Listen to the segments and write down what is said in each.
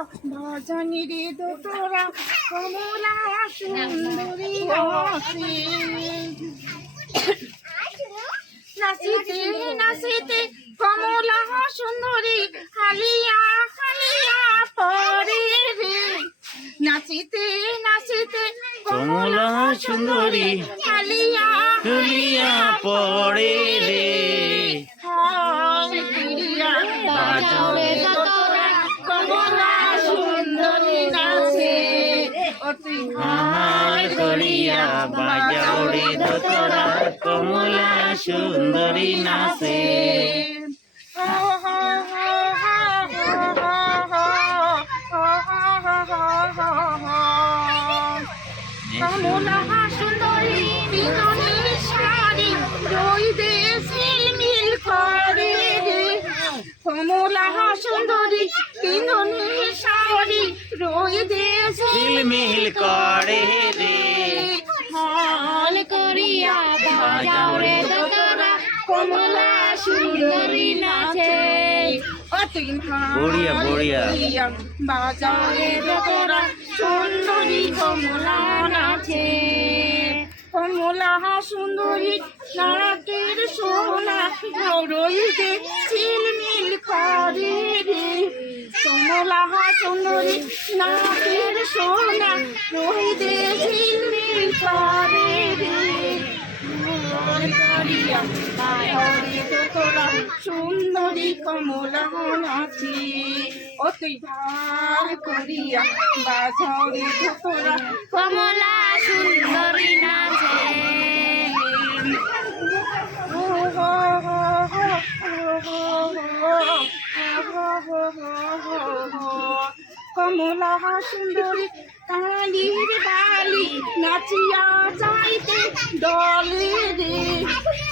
ভজনী রে দোতরা কমলা সুন্দরী নাচে নাচিতে নাচিতে কমলা সুন্দরী হালিয়া হালিয়া পরে রে নাচিতে নাচিতে কমলা সুন্দরী হালিয়া হালিয়া পড়ে রে বাজাও রে দোতরা কমলা সুন্দরী নাচে হাল করিয়া বাজাও রে দোতরা কমলা সুন্দরী নাচে কমলা সুন্দরী বিননী শাড়ি রইদে ঝিলমিল করে রে কমলা সুন্দরী বিননী শাড়ি রইদে ঝিলমিল করে রে হাল করিয়া বাজাও রে দোতরা কমলা সুন্দরী নাচে বড়িয়া বড়িয়া বাজাও রে দোতরা সুন্দরী কমলা নাচে কমলা সুন্দরী নাকের সোনা রইতে ঝিলমিল করে রে কমলা সুন্দরী নাকের সোনা রইতে ঝিলমিল করে রে সুন্দরী কমলা নাচে অতি ভাল করিয়া বাজাও রে দোতরা কমলা সুন্দরী নাচে কমলা সুন্দরী কালির বালি নাচিয়া যাইতে দলে রে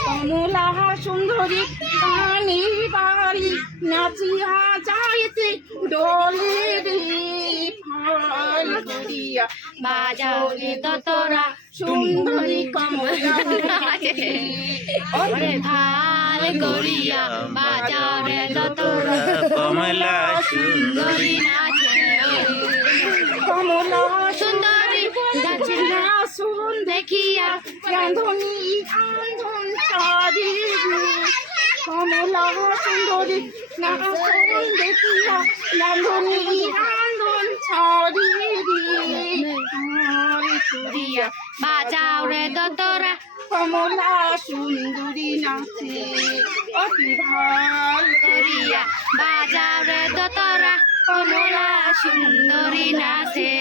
কমলা সুন্দরী কালির বালি নাচিয়া যাইতে দলে রে ফল করিয়া বাজাও রে দোতরা সুন্দরী কমলা নাচে ওরে ভাল করিয়া বাজাও রে দোতরা কমলা সুন্দরী নাচে কমলা সুন্দরী গাছের না শুন দেখিয়া রান্ধনী আন্ধন চারি কমলা সুন্দরী না শুন দেখিয়া রান্ধনী আন্ধন চারি করিয়া বাজাও রে দোতরা কমলা সুন্দরী নাচে অতি ভাল করিয়া বাজাও রে দোতরা কমলা সুন্দরী নাচে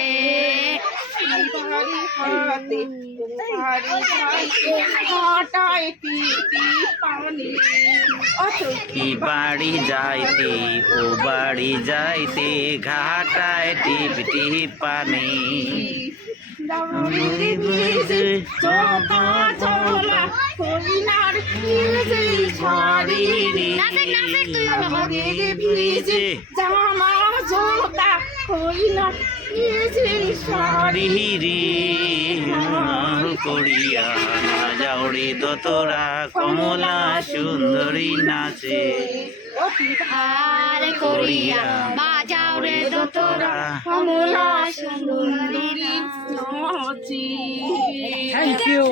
হাতে হাটায় পিপি পানি ই বাড়ি যাইতে ও বাড়ি যাইতে ঘাটায় টিপ টিপ পানি জামা জোতা হইলা সারি রে করিয়া যাও রে দোতরা কমলা সুন্দরী নাচে ভাল করিয়া বাজাও রে দোতরা কমলা সুন্দরী নাচে। Thank you.